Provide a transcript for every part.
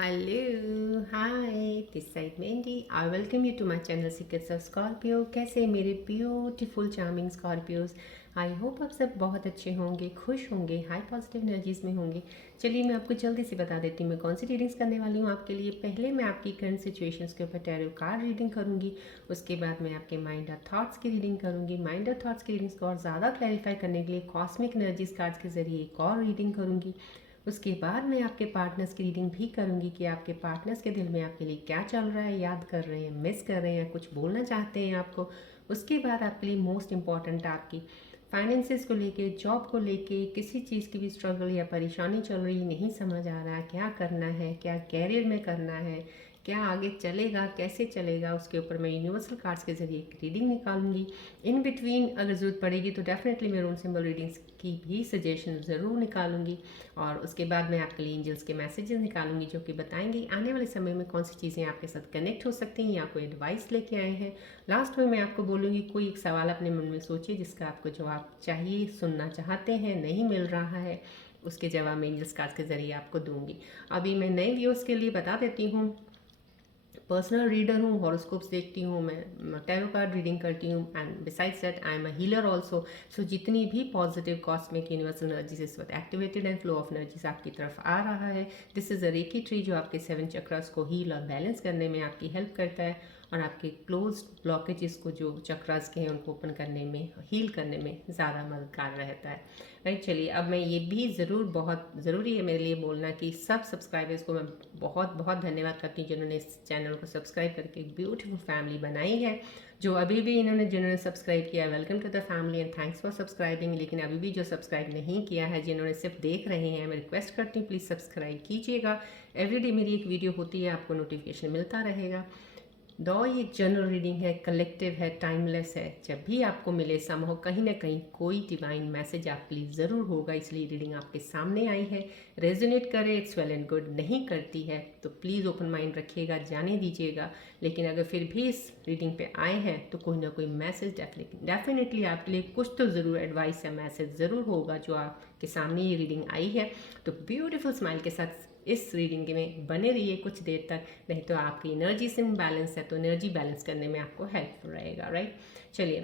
Hello hi, this side Mandy. I welcome you to my channel secrets of Scorpio. कैसे मेरे beautiful charming Scorpios, I hope आप सब बहुत अच्छे होंगे, खुश होंगे, हाई पॉजिटिव एनर्जीज में होंगे। चलिए मैं आपको जल्दी से बता देती हूँ मैं कौन सी रीडिंग्स करने वाली हूँ आपके लिए। पहले मैं आपकी करंट सिचुएशंस के ऊपर टैरो कार्ड रीडिंग करूँगी। उसके बाद मैं आपके माइंड और थॉट्स की रीडिंग करूँगी। माइंड और थॉट्स की रीडिंग्स को और ज़्यादा क्लैरिफाई करने के लिए कॉस्मिक एनर्जीज कार्ड्स के जरिए एक और रीडिंग करूँगी। उसके बाद मैं आपके पार्टनर्स की रीडिंग भी करूंगी कि आपके पार्टनर्स के दिल में आपके लिए क्या चल रहा है, याद कर रहे हैं, मिस कर रहे हैं, कुछ बोलना चाहते हैं आपको। उसके बाद आपके लिए मोस्ट इम्पॉर्टेंट आपकी फाइनेंसेस को लेके, जॉब को लेके, किसी चीज़ की भी स्ट्रगल या परेशानी चल रही, नहीं समझ आ रहा है क्या करना है, क्या कैरियर में करना है, क्या आगे चलेगा, कैसे चलेगा, उसके ऊपर मैं यूनिवर्सल कार्ड्स के जरिए एक रीडिंग निकालूंगी। इन बिटवीन अगर ज़रूरत पड़ेगी तो डेफिनेटली मैं रून सिंबल रीडिंग्स की भी सजेशन ज़रूर निकालूंगी। और उसके बाद मैं आपके लिए एंजल्स के मैसेजेस निकालूंगी जो कि बताएंगे आने वाले समय में कौन सी चीज़ें आपके साथ कनेक्ट हो सकती हैं या कोई एडवाइस लेके आए हैं। लास्ट में मैं आपको बोलूँगी कोई एक सवाल अपने मन में सोचिए जिसका आपको जवाब चाहिए, सुनना चाहते हैं, नहीं मिल रहा है, उसके जवाब मैं एंजल्स कार्ड्स के ज़रिए आपको दूंगी। अभी मैं नए व्यूअर्स के लिए बता देती हूँ, पर्सनल रीडर हूँ, हॉरोस्कोप्स देखती हूँ, मैं टैरो कार्ड रीडिंग करती हूँ and besides that I am a healer also. So जितनी भी पॉजिटिव कॉस्मिक यूनिवर्सल एनर्जीज इस वक्त activated and flow of energies आपकी तरफ आ रहा है। This is a reiki tree जो आपके 7 चक्रास को हील और बैलेंस करने में आपकी हेल्प करता है और आपके क्लोज ब्लॉकेजेस को जो चक्रास के हैं उनको ओपन करने में, हील करने में ज़्यादा मददगार रहता है। राइट, चलिए अब मैं ये भी ज़रूर, बहुत ज़रूरी है मेरे लिए बोलना कि सब सब्सक्राइबर्स को मैं बहुत बहुत धन्यवाद करती हूँ जिन्होंने इस चैनल को सब्सक्राइब करके एक ब्यूटीफुल फैमिली बनाई है। जो अभी भी जिन्होंने सब्सक्राइब किया, welcome to the family and thanks for subscribing. लेकिन अभी भी जो सब्सक्राइब नहीं किया है, जिन्होंने सिर्फ देख रहे हैं, मैं रिक्वेस्ट करती हूँ प्लीज़ सब्सक्राइब कीजिएगा। एवरीडे मेरी एक वीडियो होती है, आपको नोटिफिकेशन मिलता रहेगा। दो ये जनरल रीडिंग है, कलेक्टिव है, टाइमलेस है। जब भी आपको मिले समहो कहीं ना कहीं कोई डिवाइन मैसेज आपके लिए ज़रूर होगा, इसलिए रीडिंग आपके सामने आई है। रेजोनेट करे इट्स वेल एंड गुड, नहीं करती है तो प्लीज़ ओपन माइंड रखिएगा, जाने दीजिएगा। लेकिन अगर फिर भी इस रीडिंग पे आए हैं तो कोई ना कोई मैसेज डेफिनेटली आपके लिए कुछ तो ज़रूर एडवाइस या मैसेज ज़रूर होगा जो आपके सामने ये रीडिंग आई है। तो ब्यूटीफुल स्माइल के साथ इस रीडिंग में बने रहिए कुछ देर तक, नहीं तो आपकी एनर्जी से बैलेंस है तो एनर्जी बैलेंस करने में आपको हेल्पफुल रहेगा। राइट, चलिए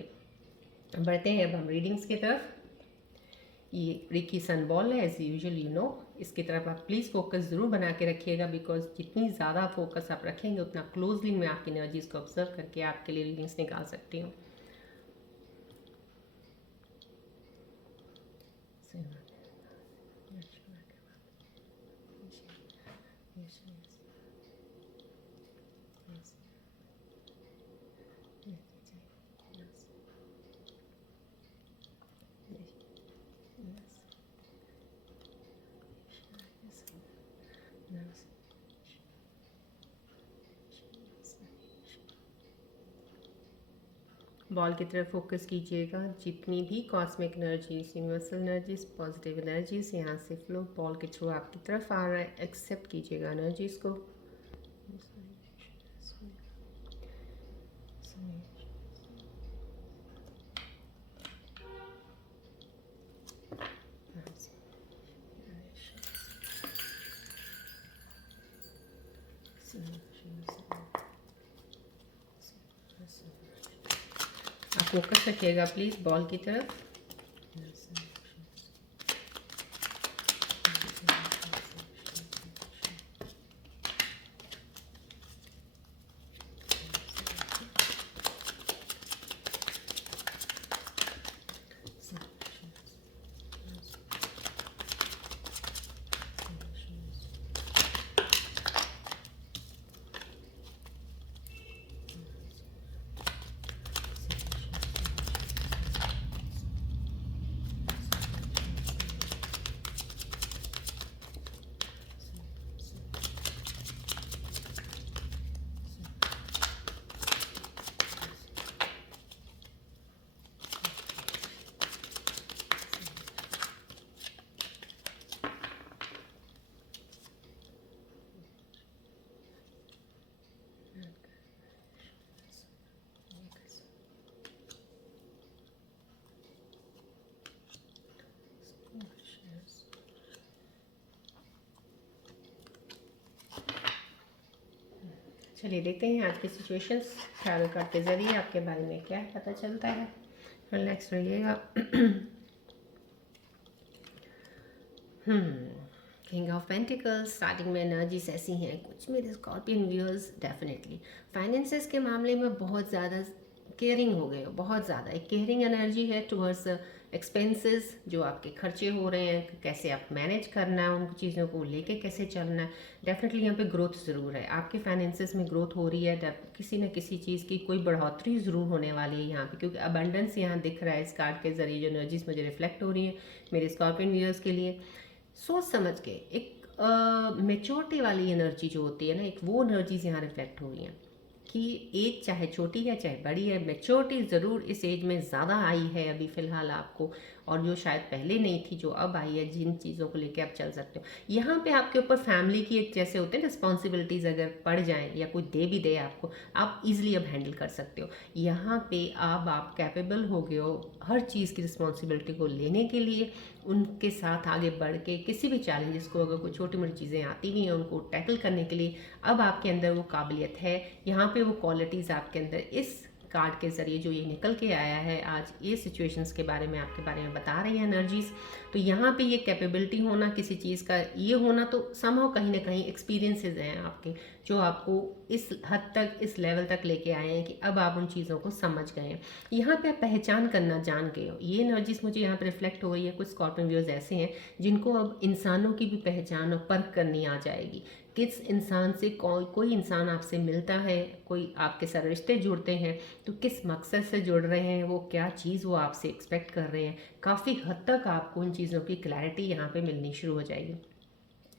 बढ़ते हैं अब हम रीडिंग्स की तरफ। ये रिकी सन बॉल है एज यूजुअल, इसकी तरफ आप प्लीज़ फोकस ज़रूर बना के रखिएगा, बिकॉज जितनी ज़्यादा फोकस आप रखेंगे उतना क्लोजली मैं आपकी एनर्जीज को ऑब्जर्व करके आपके लिए रीडिंग्स निकाल सकती हूँ। बॉल की तरफ फोकस कीजिएगा। जितनी भी cosmic energies, universal energies, positive energies यहाँ से फ्लो बॉल के थ्रू आपकी तरफ आ रहा है, एक्सेप्ट कीजिएगा एनर्जीज को। आप फोकस रखिएगा प्लीज़ बॉल की तरफ। चलिए देखते हैं आज की सिचुएशंस टैरो कार्ड के ज़रिए आपके बारे में क्या पता चलता है। फिर नेक्स्ट रहिएगा। किंग ऑफ पेंटिकल्स, स्टार्टिंग में एनर्जीज ऐसी हैं कुछ मेरे स्कॉर्पियन व्यूअर्स डेफिनेटली फाइनेंसेस के मामले में बहुत ज़्यादा केयरिंग हो गए हो, बहुत ज़्यादा एक केयरिंग एनर्जी है टुवर्ड्स एक्सपेंसेस, जो आपके खर्चे हो रहे हैं कैसे आप मैनेज करना है, उन चीज़ों को लेके कैसे चलना है। डेफिनेटली यहाँ पे ग्रोथ ज़रूर है, आपके फाइनेंसेस में ग्रोथ हो रही है, किसी न किसी चीज़ की कोई बढ़ोतरी ज़रूर होने वाली है यहाँ पे, क्योंकि अबंडेंस यहाँ दिख रहा है इस कार्ड के ज़रिए। जो एनर्जीज मुझे रिफ्लेक्ट हो रही है मेरे स्कॉर्पियन व्यूअर्स के लिए, सोच समझ के एक मेच्योरिटी वाली एनर्जी जो होती है ना, एक वो एनर्जीज यहाँ रिफ्लेक्ट हो रही हैं कि एज चाहे छोटी है चाहे बड़ी है, मेच्योरिटी ज़रूर इस एज में ज़्यादा आई है अभी फ़िलहाल आपको, और जो शायद पहले नहीं थी जो अब आई है, जिन चीज़ों को लेके आप चल सकते हो। यहाँ पे आपके ऊपर फैमिली की एक जैसे होते हैं रिस्पॉन्सिबिलिटीज़ अगर पड़ जाएँ या कोई दे भी दे आपको, आप इजीली अब हैंडल कर सकते हो। यहाँ पे अब आप कैपेबल हो गए हो हर चीज़ की रिस्पॉन्सिबिलिटी को लेने के लिए, उनके साथ आगे बढ़ के किसी भी चैलेंजेस को, अगर कोई छोटी मोटी चीज़ें आती भी हैं उनको टैकल करने के लिए अब आपके अंदर वो काबिलियत है। यहाँ पे वो क्वालिटीज़ आपके अंदर इस कार्ड के ज़रिए जो ये निकल के आया है आज, ये सिचुएशंस के बारे में आपके बारे में बता रही है एनर्जीज। तो यहाँ पे ये कैपेबिलिटी होना किसी चीज़ का, ये होना तो समहाउ कहीं ना कहीं एक्सपीरियंसेस हैं आपके जो आपको इस हद तक, इस लेवल तक लेके आए हैं कि अब आप उन चीज़ों को समझ गए हैं। यहाँ पे आप पहचान करना जान गए हो। ये एनर्जीज मुझे यहाँ पे रिफ्लेक्ट हो रही है। कुछ स्कॉर्पियन व्यूअर्स ऐसे हैं जिनको अब इंसानों की भी पहचान और परख करनी आ जाएगी। किस इंसान से कोई इंसान आपसे मिलता है, कोई आपके साथ रिश्ते जुड़ते हैं तो किस मकसद से जुड़ रहे हैं, वो क्या चीज़ वो आपसे एक्सपेक्ट कर रहे हैं, काफ़ी हद तक आपको उन चीज़ों की क्लैरिटी यहाँ पे मिलनी शुरू हो जाएगी।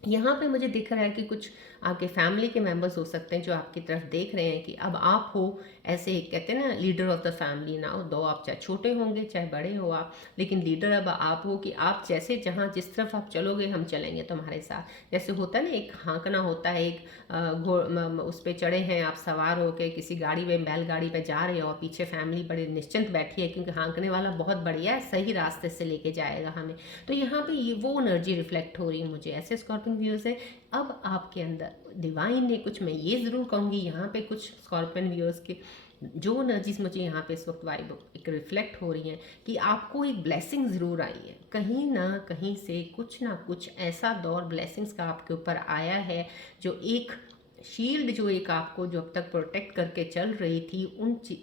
यहाँ पे मुझे दिख रहा है कि कुछ आपके फैमिली के मेंबर्स हो सकते हैं जो आपकी तरफ देख रहे हैं कि अब आप हो ऐसे, कहते हैं ना लीडर ऑफ द फैमिली ना, दो आप चाहे छोटे होंगे चाहे बड़े हो आप, लेकिन लीडर अब आप हो कि आप जैसे जहाँ जिस तरफ आप चलोगे हम चलेंगे तुम्हारे साथ। जैसे होता है ना एक हाँकना होता है, एक उस पर चढ़े हैं आप सवार होकर किसी गाड़ी में, बैलगाड़ी पे जा रहे हो और पीछे फैमिली बड़े निश्चिंत बैठी है क्योंकि हाँकने वाला बहुत बढ़िया है, सही रास्ते से लेके जाएगा हमें। तो यहाँ पे ये वो एनर्जी रिफ्लेक्ट हो रही है मुझे ऐसे स्कॉर्पियन व्यूअर्स है। अब आपके अंदर डिवाइन ने कुछ, मैं ये ज़रूर कहूँगी यहाँ पे कुछ स्कॉर्पियन व्यूअर्स के जो एनर्जीज मुझे यहाँ पे इस वक्त वाइब एक रिफ्लेक्ट हो रही हैं कि आपको एक ब्लेसिंग ज़रूर आई है कहीं ना कहीं से, कुछ ना कुछ ऐसा दौर ब्लेसिंग्स का आपके ऊपर आया है जो एक शील्ड, जो एक आपको जो अब तक प्रोटेक्ट करके चल रही थी,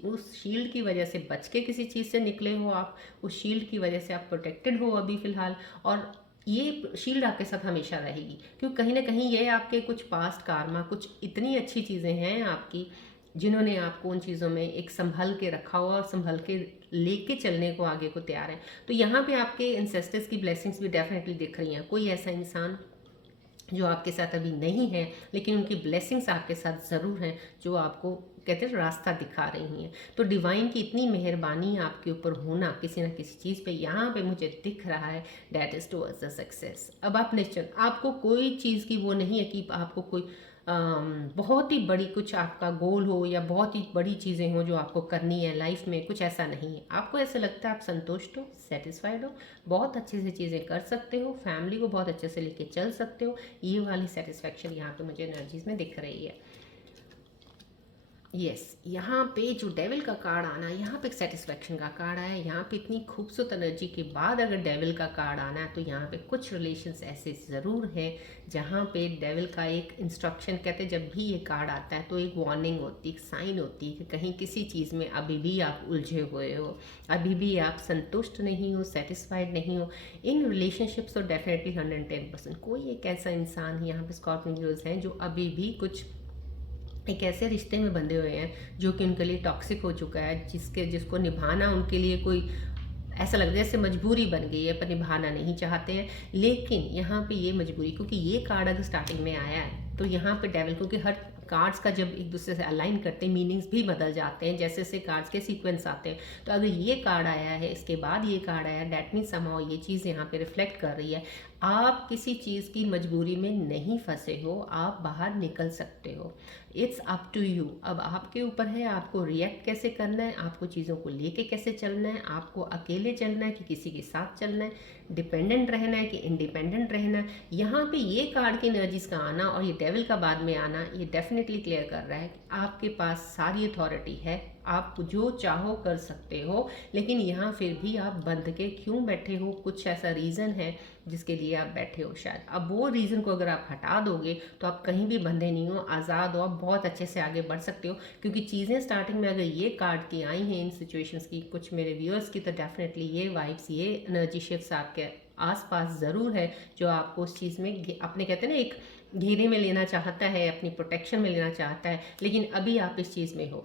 उस शील्ड की वजह से बच के किसी चीज़ से निकले हो आप, उस शील्ड की वजह से आप प्रोटेक्टेड हो अभी फ़िलहाल, और ये शील्ड आपके साथ हमेशा रहेगी क्योंकि कहीं ना कहीं ये आपके कुछ पास्ट कार्मा, कुछ इतनी अच्छी चीज़ें हैं आपकी जिन्होंने आपको उन चीज़ों में एक संभल के रखा हुआ और संभल के लेके चलने को आगे को तैयार है। तो यहाँ पे आपके इंसेस्टर्स की ब्लेसिंग्स भी डेफिनेटली दिख रही हैं। कोई ऐसा इंसान जो आपके साथ अभी नहीं है लेकिन उनकी ब्लेसिंग्स आपके साथ ज़रूर हैं जो आपको कहते हैं रास्ता दिखा रही हैं। तो डिवाइन की इतनी मेहरबानी आपके ऊपर होना किसी न किसी चीज़ पे यहाँ पे मुझे दिख रहा है, that is towards the success. अब आप निश्चित, आपको कोई चीज़ की वो नहीं है कि आपको कोई बहुत ही बड़ी कुछ आपका गोल हो या बहुत ही बड़ी चीज़ें हो जो आपको करनी है लाइफ में, कुछ ऐसा नहीं है। आपको ऐसा लगता है आप संतुष्ट हो, सेटिस्फाइड हो, बहुत अच्छे से चीज़ें कर सकते हो, फैमिली को बहुत अच्छे से लेके चल सकते हो, ये वाली सेटिस्फैक्शन यहाँ पे मुझे एनर्जीज में दिख रही है। यस यहाँ पे जो डेविल का कार्ड आना, यहाँ पे एक सेटिस्फेक्शन का कार्ड आया। यहाँ पे इतनी खूबसूरत एनर्जी के बाद अगर डेविल का कार्ड आना है तो यहाँ पे कुछ रिलेशंस ऐसे ज़रूर हैं जहाँ पे डेविल का एक इंस्ट्रक्शन, कहते हैं जब भी ये कार्ड आता है तो एक वार्निंग होती है, एक साइन होती है कि कहीं किसी चीज़ में अभी भी आप उलझे हुए हो, अभी भी आप संतुष्ट नहीं हो, सेटिस्फाइड नहीं हो इन रिलेशनशिप्स। तो डेफिनेटली 110% कोई एक ऐसा इंसान यहाँ पे स्कॉर्पियो व्यूअर्स हैं जो अभी भी कुछ एक ऐसे रिश्ते में बंधे हुए हैं जो कि उनके लिए टॉक्सिक हो चुका है, जिसको निभाना उनके लिए कोई ऐसा लग रहा है जैसे मजबूरी बन गई है, पर निभाना नहीं चाहते हैं। लेकिन यहाँ पे ये मजबूरी, क्योंकि ये कार्ड अगर स्टार्टिंग में आया है तो यहाँ पे डेविल, क्योंकि हर कार्ड्स का जब एक दूसरे से अलाइन करते हैं मीनिंग्स भी बदल जाते हैं जैसे जैसे कार्ड्स के सीक्वेंस आते हैं। तो अगर ये कार्ड आया है, इसके बाद ये कार्ड आया, डैट मीन्स समहाउ ये चीज़ यहाँ पे रिफ्लेक्ट कर रही है आप किसी चीज़ की मजबूरी में नहीं फंसे हो, आप बाहर निकल सकते हो। It's up to you. अब आपके ऊपर है आपको रिएक्ट कैसे करना है, आपको चीज़ों को लेके कैसे चलना है, आपको अकेले चलना है कि किसी के साथ चलना है, डिपेंडेंट रहना है कि इंडिपेंडेंट रहना है। यहाँ पे ये कार्ड की एनर्जीज का आना और ये डेविल का बाद में आना ये डेफिनेटली क्लियर कर रहा है कि आपके पास सारी अथॉरिटी है, आप जो चाहो कर सकते हो, लेकिन यहाँ फिर भी आप बंध के क्यों बैठे हो, कुछ ऐसा रीज़न है जिसके लिए आप बैठे हो शायद। अब वो रीज़न को अगर आप हटा दोगे तो आप कहीं भी बंधे नहीं हो, आज़ाद हो, आप बहुत अच्छे से आगे बढ़ सकते हो। क्योंकि चीज़ें स्टार्टिंग में अगर ये कार्ड की आई हैं इन सिचुएशंस की, कुछ मेरे व्यूअर्स की, तो डेफिनेटली ये वाइब्स, ये एनर्जी शिफ्ट्स आपके आसपास ज़रूर है जो आपको उस चीज़ में अपने कहते हैं ना एक घेरे में लेना चाहता है, अपनी प्रोटेक्शन में लेना चाहता है, लेकिन अभी आप इस चीज़ में हो।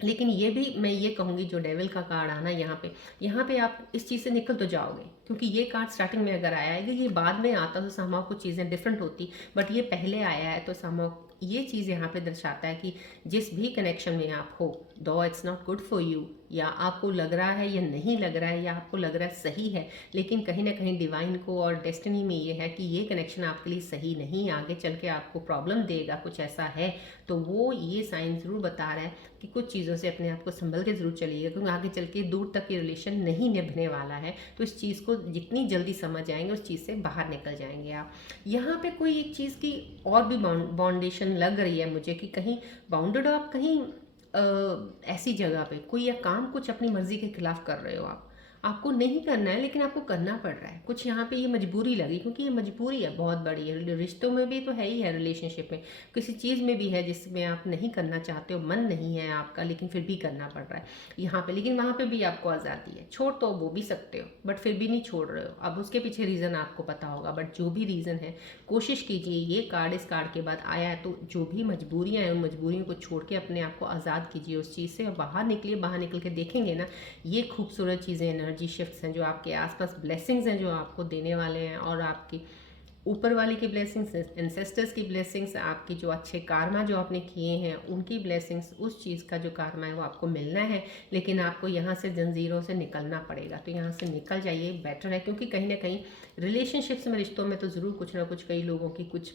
लेकिन ये भी मैं ये कहूँगी जो डेविल का कार्ड आना यहाँ पे आप इस चीज़ से निकल तो जाओगे, क्योंकि ये कार्ड स्टार्टिंग में अगर आया है कि ये बाद में आता तो समहाउ कुछ चीज़ें डिफरेंट होती, बट ये पहले आया है तो समहाउ ये चीज़ यहाँ पे दर्शाता है कि जिस भी कनेक्शन में आप हो, दो it's not good for you, या आपको लग रहा है या नहीं लग रहा है, या आपको लग रहा है सही है, लेकिन कहीं ना कहीं डिवाइन को और डेस्टिनी में ये है कि ये कनेक्शन आपके लिए सही नहीं, आगे चल के आपको प्रॉब्लम देगा, कुछ ऐसा है, तो वो ये साइन ज़रूर बता रहा है कि कुछ चीज़ों से अपने आप को संभल के ज़रूर चलिएगा, क्योंकि आगे चल के दूर तक ये रिलेशन नहीं निभने वाला है। तो इस चीज़ को जितनी जल्दी समझ आएंगे उस चीज़ से बाहर निकल जाएंगे आप। यहाँ पे कोई एक चीज़ की और भी बाउंडेशन लग रही है मुझे कि कहीं बाउंडेड हो आप, कहीं ऐसी जगह पे कोई या काम कुछ अपनी मर्जी के खिलाफ कर रहे हो आप, आपको नहीं करना है लेकिन आपको करना पड़ रहा है कुछ। यहाँ पे ये मजबूरी लगी, क्योंकि ये मजबूरी है बहुत बड़ी है, रिश्तों में भी तो है ही है, रिलेशनशिप में किसी चीज़ में भी है जिसमें आप नहीं करना चाहते हो, मन नहीं है आपका, लेकिन फिर भी करना पड़ रहा है यहाँ पे। लेकिन वहाँ पे भी आपको आज़ादी है, छोड़ तो वो भी सकते हो बट फिर भी नहीं छोड़ रहे हो। अब उसके पीछे रीज़न आपको पता होगा, बट जो भी रीज़न है कोशिश कीजिए, ये कार्ड इस कार्ड के बाद आया है तो जो भी मजबूरियाँ हैं उन मजबूरियों को छोड़ के अपने आप को आज़ाद कीजिए उस चीज़ से, और बाहर निकलिए। बाहर निकल के देखेंगे ना ये खूबसूरत चीज़ें, एनर्जी शिफ्ट्स हैं जो आपके आसपास, ब्लेसिंग्स हैं जो आपको देने वाले हैं, और आपकी ऊपर वाले की ब्लेसिंग्स, एंसेस्टर्स की ब्लेसिंग्स, आपकी जो अच्छे कार्मा जो आपने किए हैं उनकी ब्लेसिंग्स, उस चीज़ का जो कार्मा है वो आपको मिलना है। लेकिन आपको यहाँ से जंजीरों से निकलना पड़ेगा, तो यहाँ से निकल जाइए, बेटर है। क्योंकि कहीं ना कहीं रिलेशनशिप्स में, रिश्तों में तो ज़रूर कुछ ना कुछ कई लोगों की कुछ,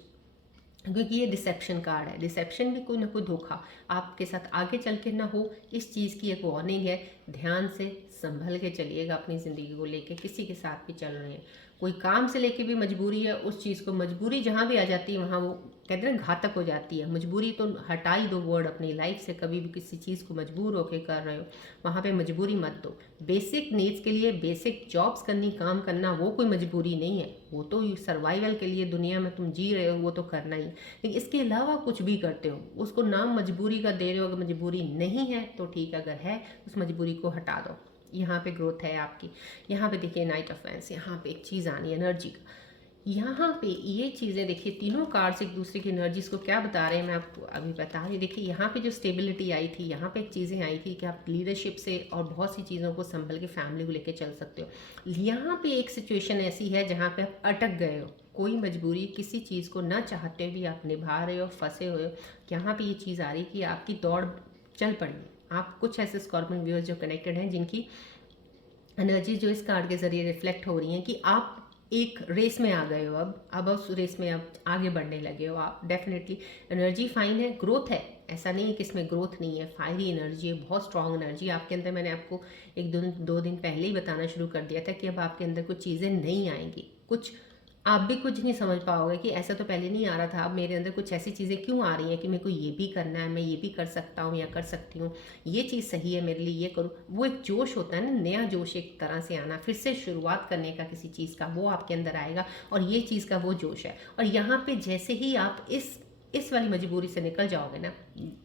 क्योंकि ये डिसेप्शन कार्ड है, डिसेप्शन भी कोई ना कोई धोखा आपके साथ आगे चल के ना हो, इस चीज़ की एक वार्निंग है। ध्यान से संभल के चलिएगा अपनी ज़िंदगी को लेके, किसी के साथ भी चल रहे हैं, कोई काम से लेके भी मजबूरी है, उस चीज़ को, मजबूरी जहाँ भी आ जाती है वहाँ वो कहते हैं ना घातक हो जाती है। मजबूरी तो हटा ही दो वर्ड अपनी लाइफ से, कभी भी किसी चीज़ को मजबूर होके कर रहे हो वहाँ पे मजबूरी मत दो। बेसिक नीड्स के लिए बेसिक जॉब्स करनी, काम करना, वो कोई मजबूरी नहीं है, वो तो सर्वाइवल के लिए दुनिया में तुम जी रहे हो, वो तो करना ही। लेकिन इसके अलावा कुछ भी करते हो उसको नाम मजबूरी का दे रहे हो। अगर मजबूरी नहीं है तो ठीक, अगर है उस मजबूरी को हटा दो। यहाँ पे ग्रोथ है आपकी। यहाँ पे देखिए नाइट ऑफ वैंड्स, यहाँ पे एक चीज़ आनी है एनर्जी का। यहाँ पे ये चीज़ें देखिए, तीनों कार्ड्स एक दूसरे की एनर्जीज को क्या बता रहे हैं मैं आपको अभी बता रही। देखिए यहाँ पे जो स्टेबिलिटी आई थी, यहाँ पे एक चीज़ें आई थी कि आप लीडरशिप से और बहुत सी चीज़ों को संभल के फैमिली को लेके चल सकते हो। यहाँ पे एक सिचुएशन ऐसी है जहाँ पे आप अटक गए हो, कोई मजबूरी, किसी चीज़ को ना चाहते हुए भी आप निभा रहे हो, फंसे हुए हो। यहाँ पे ये चीज़ आ रही कि आपकी दौड़ चल पड़ी। आप कुछ ऐसे स्कॉर्पियन व्यूअर्स जो कनेक्टेड हैं जिनकी एनर्जी जो इस कार्ड के ज़रिए रिफ्लेक्ट हो रही हैं कि आप एक रेस में आ गए हो, अब उस रेस में आप आगे बढ़ने लगे हो। आप डेफिनेटली एनर्जी फाइन है, ग्रोथ है, ऐसा नहीं है कि इसमें ग्रोथ नहीं है, फायरी एनर्जी है, बहुत स्ट्रांग एनर्जी आपके अंदर। मैंने आपको एक दो दिन पहले ही बताना शुरू कर दिया था कि अब आपके अंदर कुछ चीज़ें नहीं आएंगी, कुछ आप भी कुछ नहीं समझ पाओगे कि ऐसा तो पहले नहीं आ रहा था, अब मेरे अंदर कुछ ऐसी चीज़ें क्यों आ रही हैं कि मेरे को ये भी करना है, मैं ये भी कर सकता हूँ या कर सकती हूँ, ये चीज़ सही है मेरे लिए, ये करूँ। वो एक जोश होता है ना, नया जोश एक तरह से आना, फिर से शुरुआत करने का किसी चीज़ का, वो आपके अंदर आएगा, और ये चीज़ का वो जोश है। और यहाँ पे जैसे ही आप इस वाली मजबूरी से निकल जाओगे ना,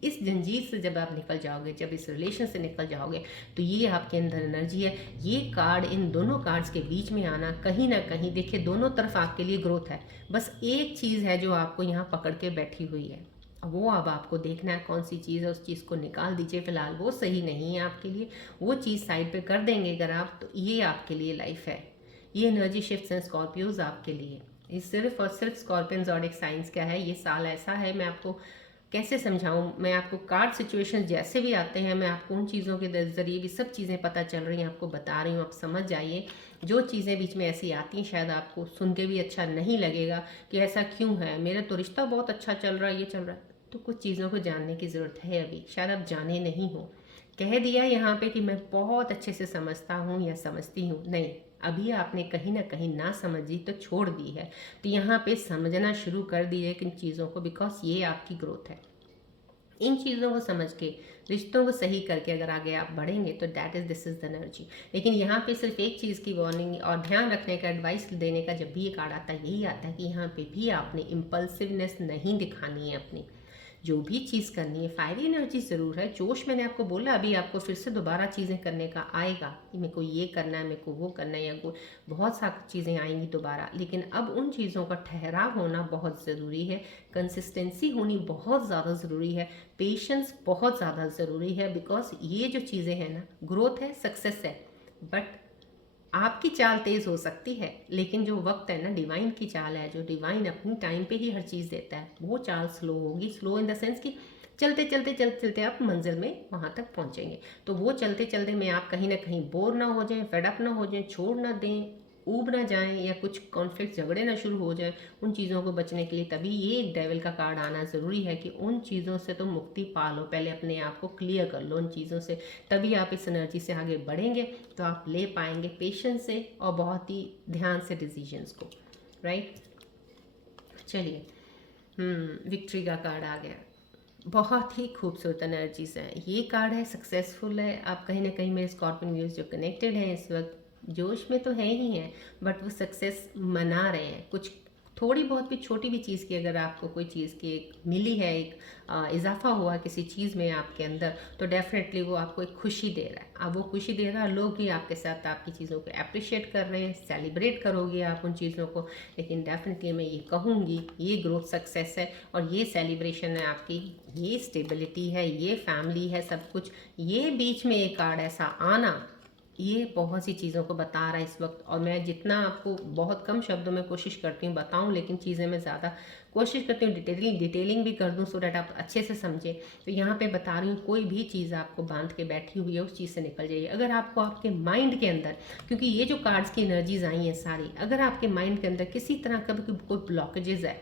इस जंजीर से जब आप निकल जाओगे, जब इस रिलेशन से निकल जाओगे, तो ये आपके अंदर एनर्जी है। ये कार्ड, इन दोनों कार्ड्स के बीच में आना, कहीं ना कहीं देखिए दोनों तरफ आपके लिए ग्रोथ है। बस एक चीज़ है जो आपको यहाँ पकड़ के बैठी हुई है, वो अब आपको देखना है कौन सी चीज़ है, उस चीज़ को निकाल दीजिए। फिलहाल वो सही नहीं है आपके लिए, वो चीज़ साइड पे कर देंगे अगर आप, तो ये आपके लिए लाइफ है। ये एनर्जी शिफ्ट्स हैं स्कॉर्पियोज आपके लिए। ये सिर्फ और सिर्फ स्कॉर्पियन ज़ोडिएक साइंस का है। ये साल ऐसा है, मैं आपको कैसे समझाऊं, मैं आपको कार्ड सिचुएशन जैसे भी आते हैं, मैं आपको उन चीज़ों के ज़रिए भी सब चीज़ें पता चल रही हैं, आपको बता रही हूँ, आप समझ जाइए। जो चीज़ें बीच में ऐसी आती हैं, शायद आपको सुन के भी अच्छा नहीं लगेगा कि ऐसा क्यों है, मेरा तो रिश्ता बहुत अच्छा चल रहा है, ये चल रहा है, तो कुछ चीज़ों को जानने की ज़रूरत है अभी, शायद आप जाने नहीं हो। कह दिया यहाँ पे कि मैं बहुत अच्छे से समझता हूँ या समझती हूँ, नहीं, अभी आपने कहीं ना कहीं ना समझी तो छोड़ दी है, तो यहाँ पे समझना शुरू कर दीजिए किन चीज़ों को, बिकॉज ये आपकी ग्रोथ है। इन चीज़ों को समझ के रिश्तों को सही करके अगर आगे आप बढ़ेंगे तो that is this is the energy. लेकिन यहाँ पे सिर्फ एक चीज़ की वार्निंग और ध्यान रखने का, एडवाइस देने का जब भी ये कार्ड आता है, यही आता है कि यहाँ पे भी आपने इम्पल्सिवनेस नहीं दिखानी है अपनी। जो भी चीज़ करनी है, फायरी एनर्जी ज़रूर है, जोश मैंने आपको बोला, अभी आपको फिर से दोबारा चीज़ें करने का आएगा कि मेरे को ये करना है, मेरे को वो करना है, या बहुत सारी चीज़ें आएंगी दोबारा। लेकिन अब उन चीज़ों का ठहराव होना बहुत ज़रूरी है, कंसिस्टेंसी होनी बहुत ज़्यादा ज़रूरी है, पेशेंस बहुत ज़्यादा ज़रूरी है। बिकॉज ये जो चीज़ें हैं ना, ग्रोथ है, सक्सेस है, बट आपकी चाल तेज़ हो सकती है, लेकिन जो वक्त है ना, डिवाइन की चाल है, जो डिवाइन अपनी टाइम पे ही हर चीज़ देता है, वो चाल स्लो होगी। स्लो इन द सेंस कि चलते चलते चलते चलते आप मंजिल में वहाँ तक पहुँचेंगे। तो वो चलते चलते में आप कहीं ना कहीं बोर ना हो जाएं, फेडअप ना हो जाएं, छोड़ ना दें, ऊब ना जाएं, या कुछ कॉन्फ्लिक्ट झगड़े ना शुरू हो जाएं। उन चीज़ों को बचने के लिए तभी ये एक डेविल का कार्ड आना ज़रूरी है कि उन चीज़ों से तो मुक्ति पा लो, पहले अपने आप को क्लियर कर लो उन चीज़ों से, तभी आप इस एनर्जी से आगे बढ़ेंगे। तो आप ले पाएंगे पेशेंस से और बहुत ही ध्यान से डिसीजंस को, राइट। चलिए, विक्ट्री का कार्ड आ गया। बहुत ही खूबसूरत एनर्जीज है, ये कार्ड है सक्सेसफुल है। आप कहीं ना कहीं मेरे स्कॉर्पियन व्यूज जो कनेक्टेड हैं इस वक्त जोश में तो है ही हैं, बट वो सक्सेस मना रहे हैं। कुछ थोड़ी बहुत भी छोटी भी चीज़ की अगर आपको कोई चीज़ की एक मिली है, एक इजाफा हुआ किसी चीज़ में आपके अंदर, तो डेफिनेटली वो आपको एक खुशी दे रहा है। अब वो खुशी दे रहा है, लोग भी आपके साथ आपकी चीज़ों को अप्रिशिएट कर रहे हैं, सेलिब्रेट करोगे आप उन चीज़ों को। लेकिन डेफिनेटली मैं ये कहूँगी, ये ग्रोथ सक्सेस है और ये सेलिब्रेशन है आपकी, ये स्टेबिलिटी है, ये फैमिली है, सब कुछ। ये बीच में एक कार्ड ऐसा आना, ये बहुत सी चीज़ों को बता रहा है इस वक्त। और मैं जितना आपको बहुत कम शब्दों में कोशिश करती हूँ बताऊँ, लेकिन चीज़ें मैं ज़्यादा कोशिश करती हूँ डिटेलिंग भी कर दूँ, सो डैट आप अच्छे से समझें। तो यहाँ पे बता रही हूँ, कोई भी चीज़ आपको बांध के बैठी हुई है उस चीज़ से निकल जाइए। अगर आपको आपके माइंड के अंदर, क्योंकि ये जो कार्ड्स की एनर्जीज आई हैं सारी, अगर आपके माइंड के अंदर किसी तरह का भी कोई ब्लॉकेजेस है,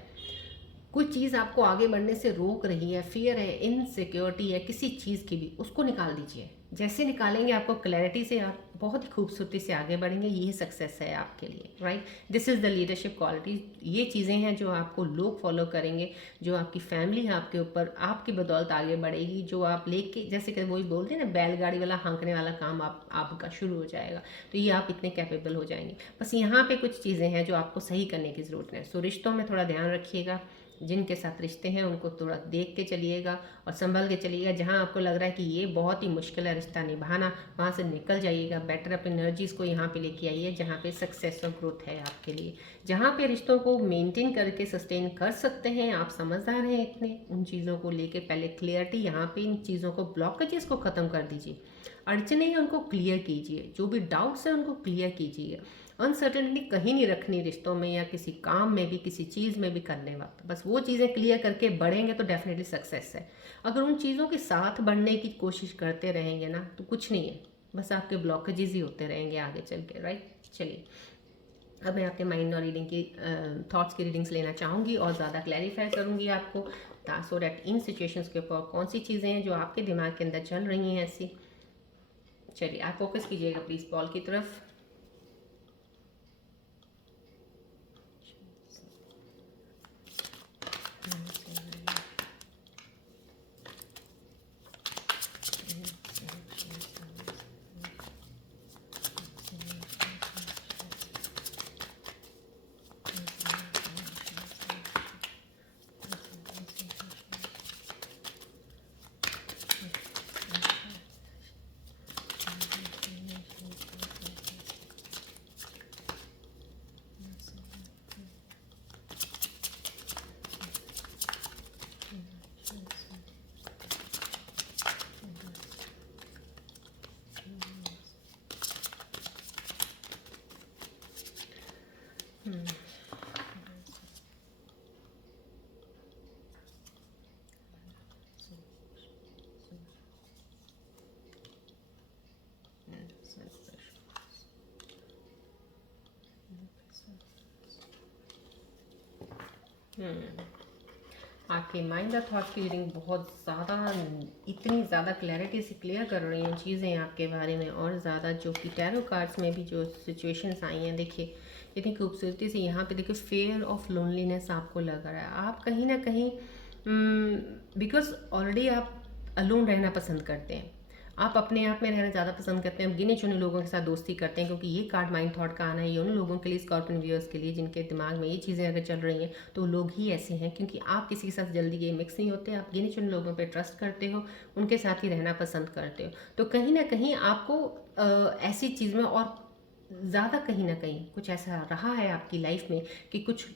कोई चीज़ आपको आगे बढ़ने से रोक रही है, फियर है, इनसिक्योरिटी है किसी चीज़ की भी, उसको निकाल दीजिए। जैसे निकालेंगे आपको क्लैरिटी से, आप बहुत ही खूबसूरती से आगे बढ़ेंगे। ये सक्सेस है आपके लिए, right. This is the leadership quality. ये चीज़ें हैं जो आपको लोग फॉलो करेंगे, जो आपकी फैमिली है आपके ऊपर, आपकी बदौलत आगे बढ़ेगी। जो आप लेके, जैसे कि वही बोलते हैं ना, बैलगाड़ी वाला हाँकने वाला काम आपका शुरू हो जाएगा। तो ये आप इतने कैपेबल हो जाएंगे। बस यहाँ पे कुछ चीज़ें हैं जो आपको सही करने की ज़रूरत है। सो रिश्तों में थोड़ा ध्यान रखिएगा, जिनके साथ रिश्ते हैं उनको थोड़ा देख के चलिएगा और संभल के चलिएगा। जहाँ आपको लग रहा है कि ये बहुत ही मुश्किल है रिश्ता निभाना, वहाँ से निकल जाइएगा। बेटर अपनी एनर्जीज़ को यहाँ पे लेके आइए जहाँ पे सक्सेस और ग्रोथ है आपके लिए, जहाँ पे रिश्तों को मेंटेन करके सस्टेन कर सकते हैं। आप समझदार हैं इतने, उन चीज़ों को लेके पहले क्लियरिटी, यहाँ पे इन चीज़ों को, ब्लॉकेजेस को ख़त्म कर दीजिए। अड़चने हैं उनको क्लियर कीजिए, जो भी डाउट्स हैं उनको क्लियर कीजिए। अनसर्टेनिटी कहीं नहीं रखनी रिश्तों में या किसी काम में भी, किसी चीज़ में भी करने वक्त। बस वो चीज़ें क्लियर करके बढ़ेंगे तो डेफिनेटली सक्सेस है। अगर उन चीज़ों के साथ बढ़ने की कोशिश करते रहेंगे ना, तो कुछ नहीं है, बस आपके ब्लॉकेजेस ही होते रहेंगे आगे चल के, राइट। चलिए, अब मैं आपके माइंड और रीडिंग की थॉट्स की रीडिंग्स लेना चाहूँगी और ज़्यादा क्लैरिफाई करूँगी आपको, सो डैट इन सिचुएशंस के ऊपर कौन सी चीज़ें हैं जो आपके दिमाग के अंदर चल रही हैं ऐसी। चलिए, आप फोकस कीजिएगा प्लीज़ बॉल की तरफ। आपके माइंड और थॉट्स की रीडिंग बहुत ज़्यादा, इतनी ज़्यादा क्लैरिटी से क्लियर कर रही हैं चीज़ें आपके बारे में, और ज़्यादा जो कि टैरो कार्ड्स में भी जो सिचुएशंस आई हैं, देखिए इतनी खूबसूरती से यहाँ पे देखिए फेयर ऑफ लोनलीनेस आपको लग रहा है। आप कहीं ना कहीं बिकॉज ऑलरेडी आप अलोन रहना पसंद करते हैं, आप अपने आप में रहना ज़्यादा पसंद करते हैं, गिने चुने लोगों के साथ दोस्ती करते हैं, क्योंकि ये कार्ड माइंड थॉट का आना है ये उन लोगों के लिए, स्कॉर्पियन व्यूअर्स के लिए जिनके दिमाग में ये चीज़ें अगर चल रही हैं तो लोग ही ऐसे हैं, क्योंकि आप किसी के साथ जल्दी ये मिक्स नहीं होते, आप गिने चुने लोगों पर ट्रस्ट करते हो, उनके साथ ही रहना पसंद करते हो। तो कहीं ना कहीं आपको ऐसी चीज़ में और ज़्यादा कहीं ना कहीं कुछ ऐसा रहा है आपकी लाइफ में कि कुछ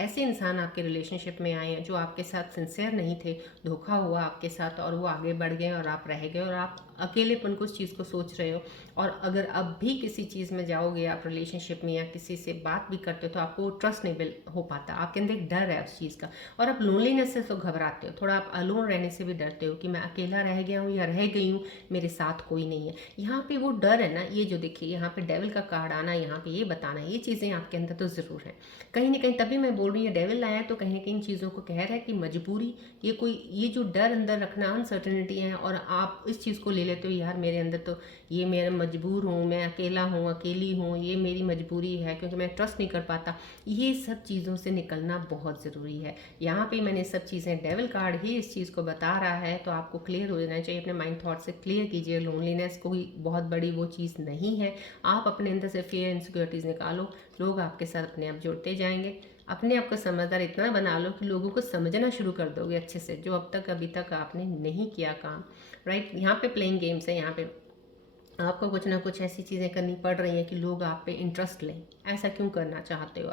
ऐसे इंसान आपके रिलेशनशिप में आए हैं जो आपके साथ सिंसियर नहीं थे, धोखा हुआ आपके साथ और वो आगे बढ़ गए और आप रह गए, और आप अकेलेपन को उस चीज़ को सोच रहे हो। और अगर अब भी किसी चीज़ में जाओगे आप रिलेशनशिप में या किसी से बात भी करते हो तो आपको ट्रस्ट नहीं बिल्ड हो पाता, आपके अंदर एक डर है उस चीज़ का, और आप लोनलीनेस से तो घबराते हो, थोड़ा आप अलोन रहने से भी डरते हो कि मैं अकेला रह गया हूँ या रह गई हूँ, मेरे साथ कोई नहीं है। यहाँ पे वो डर है ना, ये जो देखिए यहाँ पे डेविल का कार्ड आना, यहाँ पे ये बताना, ये चीज़ें आपके अंदर तो ज़रूर है कहीं ना कहीं, तभी मैं बोल रही हूँ डेविल आया तो कहीं ना कहीं चीज़ों को कह रहा है कि मजबूरी, ये कोई ये जो डर अंदर रखना, अनसर्टेनिटी है, और आप इस चीज़ को ले लेते हो यार मेरे अंदर तो ये मेरा मजबूर हूँ, मैं अकेला हूँ, अकेली हूँ, ये मेरी मजबूरी है क्योंकि मैं ट्रस्ट नहीं कर पाता, ये सब चीज़ों से निकलना बहुत ज़रूरी है। यहाँ पे मैंने सब चीज़ें, डेविल कार्ड ही इस चीज़ को बता रहा है, तो आपको क्लियर हो जाना चाहिए, अपने माइंड थॉट से क्लियर कीजिए। लोनलीनेस कोई बहुत बड़ी वो चीज़ नहीं है, आप अपने अंदर से फियर इनसिक्योरिटीज़ निकालो, लोग आपके साथ अपने आप जुड़ते जाएंगे। अपने आप को समझदार इतना बना लो कि लोगों को समझना शुरू कर दोगे अच्छे से, जो अब तक अभी तक आपने नहीं किया काम, राइट। यहाँ पे प्लेइंग गेम्स है, यहाँ पे आपको कुछ ना कुछ ऐसी चीज़ें करनी पड़ रही हैं कि लोग आप पे इंटरेस्ट लें। ऐसा क्यों करना चाहते हो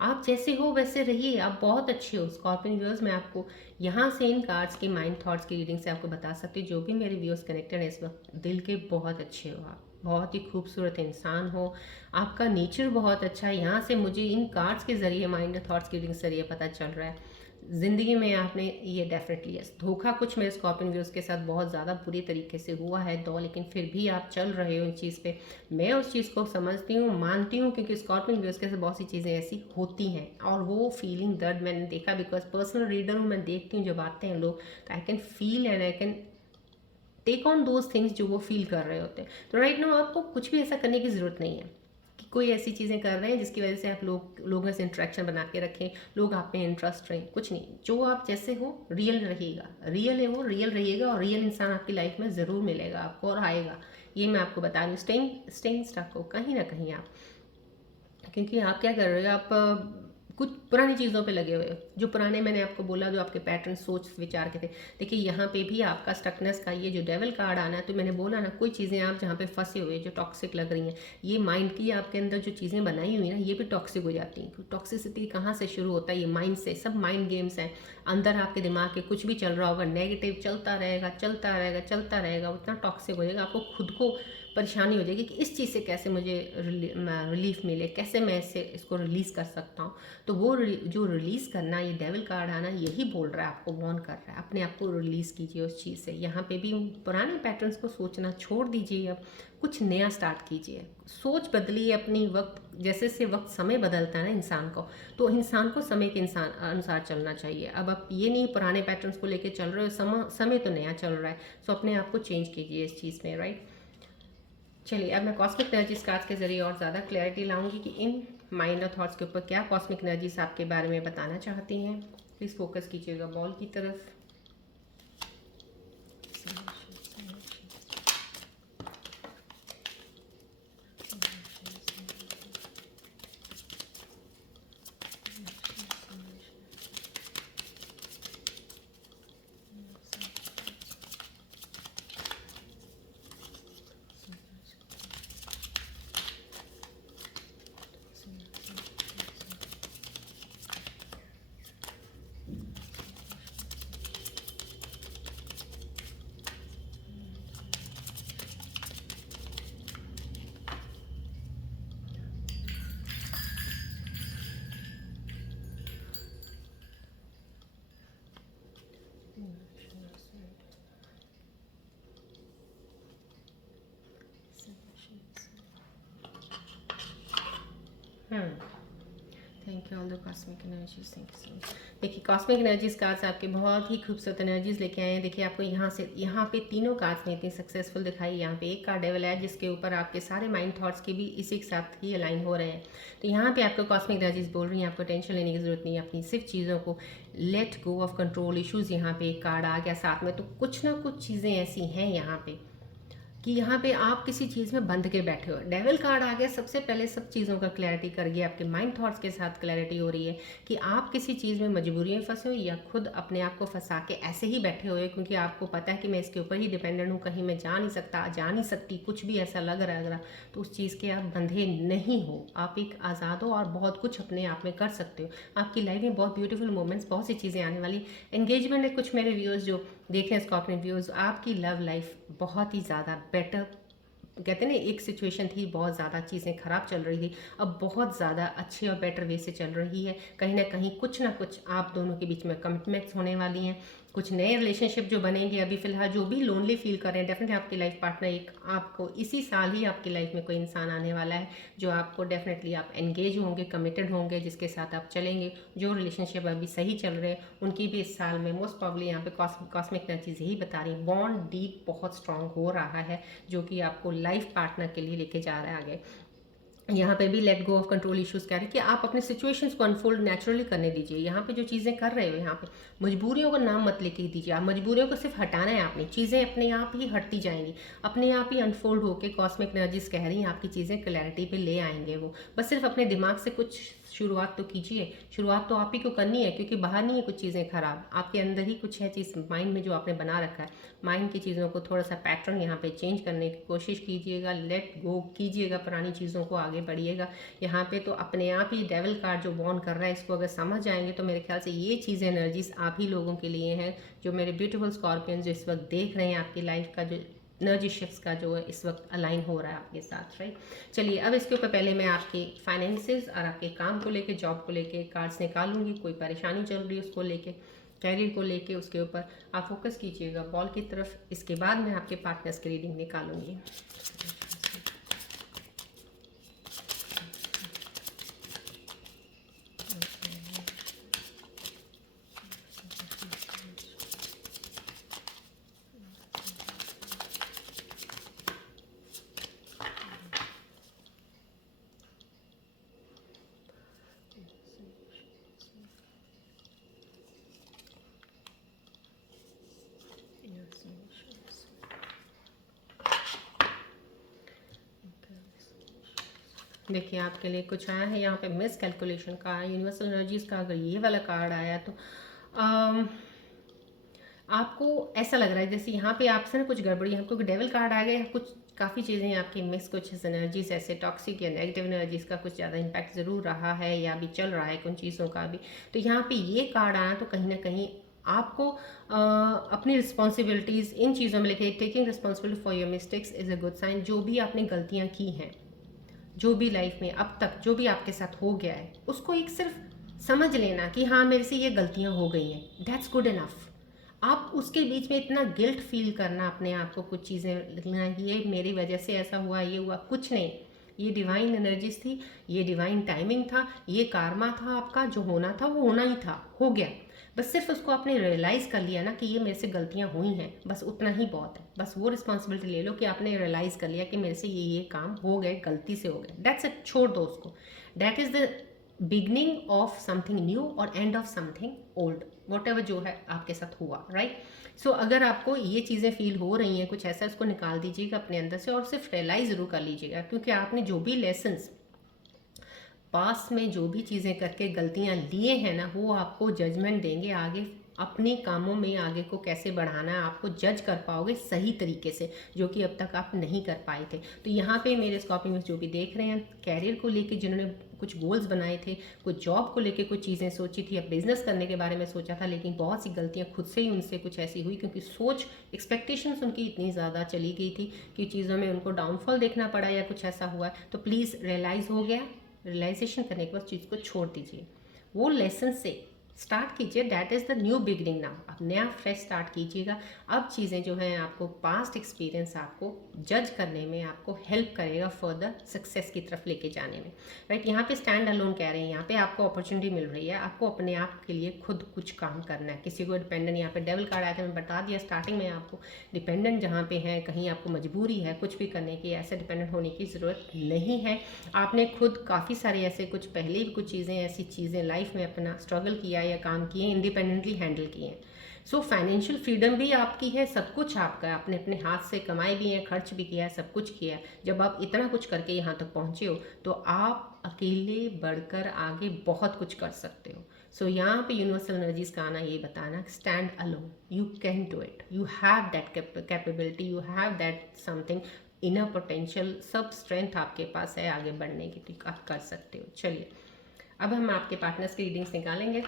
आप जैसे हो वैसे रहिए, आप बहुत अच्छे हो। स्कॉर्पियन व्यूअर्स, मैं आपको यहाँ से इन कार्ड्स की माइंड थॉट्स की रीडिंग से आपको बता सकती हूँ, जो भी मेरे व्यूअर्स कनेक्टेड है इस वक्त, दिल के बहुत अच्छे हो आप, बहुत ही खूबसूरत इंसान हो, आपका नेचर बहुत अच्छा है। यहाँ से मुझे इन कार्ड्स के ज़रिए, माइंड थॉट्स की रीडिंग के ज़रिए पता चल रहा है ज़िंदगी में आपने ये डेफिनेटली यस, धोखा कुछ मेरे स्कॉर्पियन व्यूअर्स के साथ बहुत ज़्यादा बुरी तरीके से हुआ है दो, लेकिन फिर भी आप चल रहे हो इन चीज़ पे। मैं उस चीज़ को समझती हूँ, मानती हूँ, क्योंकि स्कॉर्पियन व्यूअर्स के साथ बहुत सी चीज़ें ऐसी होती हैं, और वो फीलिंग दर्द मैंने देखा, बिकॉज पर्सनल रीडर हूँ, मैं देखती हूँ जब आते हैं लोग, तो I can feel and I can take on those things जो वो फील कर रहे होते हैं। तो राइट नाउ आपको कुछ भी ऐसा करने की ज़रूरत नहीं है कि कोई ऐसी चीज़ें कर रहे हैं जिसकी वजह से आप लोगों से इंटरेक्शन बना के रखें, लोग आप में इंटरेस्ट रहें, कुछ नहीं। जो आप जैसे हो रियल रहेगा, रियल है वो रियल रहिएगा, और रियल इंसान आपकी लाइफ में ज़रूर मिलेगा आपको और आएगा, ये मैं आपको बता रही हूँ। स्टेइंग स्टक हो कहीं ना कहीं आप, क्योंकि आप क्या कर रहे हो, आप कुछ पुरानी चीज़ों पे लगे हुए हो, जो पुराने मैंने आपको बोला, जो आपके पैटर्न सोच विचार के थे। देखिए यहाँ पे भी आपका स्टकनेस का ये जो डेविल कार्ड आना है, तो मैंने बोला ना, कोई चीज़ें आप जहाँ पे फंसे हुए जो टॉक्सिक लग रही हैं, ये माइंड की आपके अंदर जो चीज़ें बनाई हुई ना, ये भी टॉक्सिक हो जाती हैं। टॉक्सिसिटी कहाँ से शुरू होता है, ये माइंड से, सब माइंड गेम्स हैं। अंदर आपके दिमाग के कुछ भी चल रहा होगा नेगेटिव, चलता रहेगा चलता रहेगा चलता रहेगा, उतना टॉक्सिक हो जाएगा, आपको खुद को परेशानी हो जाएगी कि इस चीज़ से कैसे मुझे रिलीफ मिले, कैसे मैं इसको रिलीज़ कर सकता हूँ। तो वो जो रिलीज़ करना, ये डेविल कार्ड आना यही बोल रहा है, आपको वॉर्न कर रहा है, अपने आप को रिलीज़ कीजिए उस चीज़ से। यहाँ पे भी पुराने पैटर्न्स को सोचना छोड़ दीजिए, अब कुछ नया स्टार्ट कीजिए, सोच बदलिए अपनी। वक्त जैसे से वक्त समय बदलता है ना इंसान को, तो इंसान को समय के इंसान अनुसार चलना चाहिए। अब आप ये नहीं पुराने पैटर्न्स को लेके चल रहे हो, समय तो नया चल रहा है, सो अपने आप को चेंज कीजिए इस चीज़ में, राइट। चलिए अब मैं कॉस्मिक एनर्जीज कार्ड्स के जरिए और ज़्यादा क्लैरिटी लाऊंगी कि इन माइंड और थॉट्स के ऊपर क्या कॉस्मिक एनर्जीज आपके बारे में बताना चाहती हैं। प्लीज़ फोकस कीजिएगा बॉल की तरफ। Thank okay, all the cosmic energies, thank you so much. देखिए कॉस्मिक एनर्जीज कार्ड्स आपके बहुत ही खूबसूरत एनर्जीज लेके आए हैं। देखिए आपको यहाँ पे तीनों कार्ड्स में इतनी सक्सेसफुल दिखाई। यहाँ पे एक कार्ड डेविल है जिसके ऊपर आपके सारे माइंड थॉट्स के भी इसी के साथ ही अलाइन हो रहे हैं। तो यहाँ पे आपको कॉस्मिक एनर्जीज बोल रही हैं आपको टेंशन लेने की जरूरत नहीं है, अपनी सिर्फ चीज़ों को let go of control issues. यहाँ पे एक कार्ड आ गया साथ में, तो कुछ ना कुछ चीज़ें ऐसी हैं यहाँ पे कि यहाँ पे आप किसी चीज़ में बंध के बैठे हो। डेविल कार्ड आ गया, सबसे पहले सब चीज़ों का क्लैरिटी कर गया, आपके माइंड थॉट्स के साथ क्लैरिटी हो रही है कि आप किसी चीज़ में मजबूरी में फंसे हो या खुद अपने आप को फंसा के ऐसे ही बैठे हुए, क्योंकि आपको पता है कि मैं इसके ऊपर ही डिपेंडेंट हूँ, कहीं मैं जा नहीं सकता, जा नहीं सकती, कुछ भी ऐसा लग रहा है अगर तो उस चीज़ के आप बंधे नहीं हो। आप एक आज़ाद हो और बहुत कुछ अपने आप में कर सकते हो। आपकी लाइफ में बहुत ब्यूटीफुल मोमेंट्स, बहुत सी चीज़ें आने वाली। एंगेजमेंट है, कुछ मेरे व्यूअर्स जो देख रहे हैं स्कॉर्पियन व्यूअर्स, आपकी लव लाइफ बहुत ही ज़्यादा बेटर, कहते हैं ना एक सिचुएशन थी बहुत ज़्यादा चीज़ें ख़राब चल रही थी, अब बहुत ज़्यादा अच्छे और बेटर वे से चल रही है। कहीं ना कहीं कुछ ना कुछ आप दोनों के बीच में कमिटमेंट्स होने वाली हैं, कुछ नए रिलेशनशिप जो बनेंगे। अभी फिलहाल जो भी लोनली फील कर रहे हैं, डेफिनेटली आपकी लाइफ पार्टनर एक आपको इसी साल ही आपकी लाइफ में कोई इंसान आने वाला है जो आपको डेफिनेटली आप एंगेज होंगे, कमिटेड होंगे, जिसके साथ आप चलेंगे। जो रिलेशनशिप अभी सही चल रहे हैं उनकी भी इस साल में मोस्ट प्रॉब्ली यहाँ पे कॉस्मिक चीज़ यही बता रही है, बॉन्ड डीप बहुत स्ट्रांग हो रहा है जो कि आपको लाइफ पार्टनर के लिए लेके जा रहा है आगे। यहाँ पे भी let go of control issues कह रहे हैं कि आप अपने सिचुएशंस को अनफोल्ड नेचुरली करने दीजिए। यहाँ पे जो चीज़ें कर रहे हो, यहाँ पे मजबूरियों का नाम मत लेके दीजिए। आप मजबूरियों को सिर्फ हटाना है, आपने चीज़ें अपने आप ही हटती जाएंगी, अपने आप ही अनफोल्ड होके कॉस्मिक एनर्जीज कह रही हैं आपकी चीज़ें क्लैरिटी पे ले आएंगे वो। बस सिर्फ अपने दिमाग से कुछ शुरुआत तो कीजिए, शुरुआत तो आप ही को करनी है, क्योंकि बाहर नहीं है कुछ चीज़ें खराब, आपके अंदर ही कुछ है चीज़ माइंड में जो आपने बना रखा है। माइंड की चीज़ों को थोड़ा सा पैटर्न यहाँ पे चेंज करने की कोशिश कीजिएगा, लेट गो कीजिएगा पुरानी चीज़ों को, आगे बढ़िएगा। यहाँ पे तो अपने आप ही डेविल कार्ड जो बॉन्ड कर रहा है, इसको अगर समझ जाएंगे तो मेरे ख्याल से ये चीज़ें एनर्जीज आप ही लोगों के लिए हैं, जो मेरे ब्यूटीफुल स्कॉर्पियन जो इस वक्त देख रहे हैं आपकी लाइफ का जो एनर्जी शिफ्ट्स का जो है इस वक्त अलाइन हो रहा है आपके साथ, राइट। चलिए अब इसके ऊपर पहले मैं आपके फाइनेंसेस और आपके काम को लेके, जॉब को लेके कार्ड्स निकालूंगी। कोई परेशानी चल रही है उसको लेके, कैरियर को लेके, उसके ऊपर आप फोकस कीजिएगा बॉल की तरफ। इसके बाद मैं आपके पार्टनर्स की रीडिंग निकालूंगी। देखिए आपके लिए कुछ आया है यहाँ पे मिस कैलकुलेशन का, यूनिवर्सल एनर्जीज का। अगर ये वाला कार्ड आया तो आपको ऐसा लग रहा है जैसे यहाँ पे आपसे ना कुछ गड़बड़ी, आपको डेविल कार्ड आ गया, कुछ काफ़ी चीज़ें आपकी मिस, कुछ एनर्जीज ऐसे टॉक्सिक या नेगेटिव एनर्जीज का कुछ ज़्यादा इम्पैक्ट ज़रूर रहा है या अभी चल रहा है कुछ चीज़ों का भी। तो यहाँ पे ये कार्ड आया तो कहीं ना कहीं आपको अपनी रिस्पॉन्सिबिलिटीज़ इन चीज़ों में लेके, taking responsibility for your mistakes is a good sign. जो भी आपने गलतियाँ की हैं, जो भी लाइफ में अब तक जो भी आपके साथ हो गया है, उसको एक सिर्फ समझ लेना कि हाँ मेरे से ये गलतियाँ हो गई हैं, दैट्स गुड इनफ। आप उसके बीच में इतना गिल्ट फील करना अपने आप को, कुछ चीज़ें लिखना, ये मेरी वजह से ऐसा हुआ, ये हुआ, कुछ नहीं। ये डिवाइन एनर्जीज थी, ये डिवाइन टाइमिंग था, ये कारमा था, आपका जो होना था वो होना ही था, हो गया। बस सिर्फ उसको आपने रियलाइज़ कर लिया ना कि ये मेरे से गलतियाँ हुई हैं, बस उतना ही बहुत है। बस वो रिस्पॉन्सिबिलिटी ले लो कि आपने रियलाइज़ कर लिया कि मेरे से ये काम हो गए, गलती से हो गए, दैट्स इट, छोड़ दो उसको। That is the beginning of something new और end of something old, whatever जो है आपके साथ हुआ, राइट। सो अगर आपको ये चीज़ें फील हो रही हैं कुछ ऐसा, उसको निकाल दीजिएगा अपने अंदर से और सिर्फ रियलाइज ज़रूर कर लीजिएगा, क्योंकि आपने जो भी लेसन्स पास में जो भी चीज़ें करके गलतियां लिए हैं ना, वो आपको जजमेंट देंगे आगे अपने कामों में, आगे को कैसे बढ़ाना है आपको जज कर पाओगे सही तरीके से, जो कि अब तक आप नहीं कर पाए थे। तो यहाँ पे मेरे स्कॉर्पियो जो भी देख रहे हैं कैरियर को लेके, जिन्होंने कुछ गोल्स बनाए थे, कुछ जॉब को लेके कुछ चीज़ें सोची थी, अब बिजनेस करने के बारे में सोचा था, लेकिन बहुत सी गलतियाँ खुद से ही उनसे कुछ ऐसी हुई, क्योंकि सोच एक्सपेक्टेशंस उनकी इतनी ज़्यादा चली गई थी कि चीज़ों में उनको डाउनफॉल देखना पड़ा या कुछ ऐसा हुआ। तो प्लीज़ रियलाइज़ हो गया, रियलाइजेशन करने के बाद चीज़ को छोड़ दीजिए, वो लेसन से स्टार्ट कीजिए, that is the new beginning now. अब नया फ्रेश स्टार्ट कीजिएगा। अब चीज़ें जो हैं आपको पास्ट एक्सपीरियंस आपको जज करने में आपको हेल्प करेगा फर्दर सक्सेस की तरफ लेके जाने में, राइट। यहाँ पे स्टैंड अलोन कह रहे हैं, यहाँ पे आपको अपॉर्चुनिटी मिल रही है, आपको अपने आप के लिए खुद कुछ काम करना है, किसी को डिपेंडेंट, यहाँ पे डेविल कार्ड आया था, मैं बता दिया स्टार्टिंग में आपको, डिपेंडेंट जहाँ पे है, कहीं आपको मजबूरी है कुछ भी करने की, ऐसे डिपेंडेंट होने की ज़रूरत नहीं है। आपने खुद काफ़ी सारे ऐसे कुछ पहले भी कुछ चीज़ें ऐसी चीज़ें लाइफ में अपना स्ट्रगल किया या काम किए, इंडिपेंडेंटली हैंडल किए हैं। सो फाइनेंशियल फ्रीडम भी आपकी है, सब कुछ आपका है, आपने अपने हाथ से कमाए भी हैं, खर्च भी किया है, सब कुछ किया है। जब आप इतना कुछ करके यहाँ तक पहुँचे हो तो आप अकेले बढ़कर आगे बहुत कुछ कर सकते हो। सो यहाँ पे यूनिवर्सल एनर्जीज का आना ये बताना, stand alone, you can do it, you have that capability, you have that something inner potential, सब स्ट्रेंथ आपके पास है आगे बढ़ने की, आप कर सकते हो। चलिए अब हम आपके पार्टनर्स की रीडिंग्स निकालेंगे।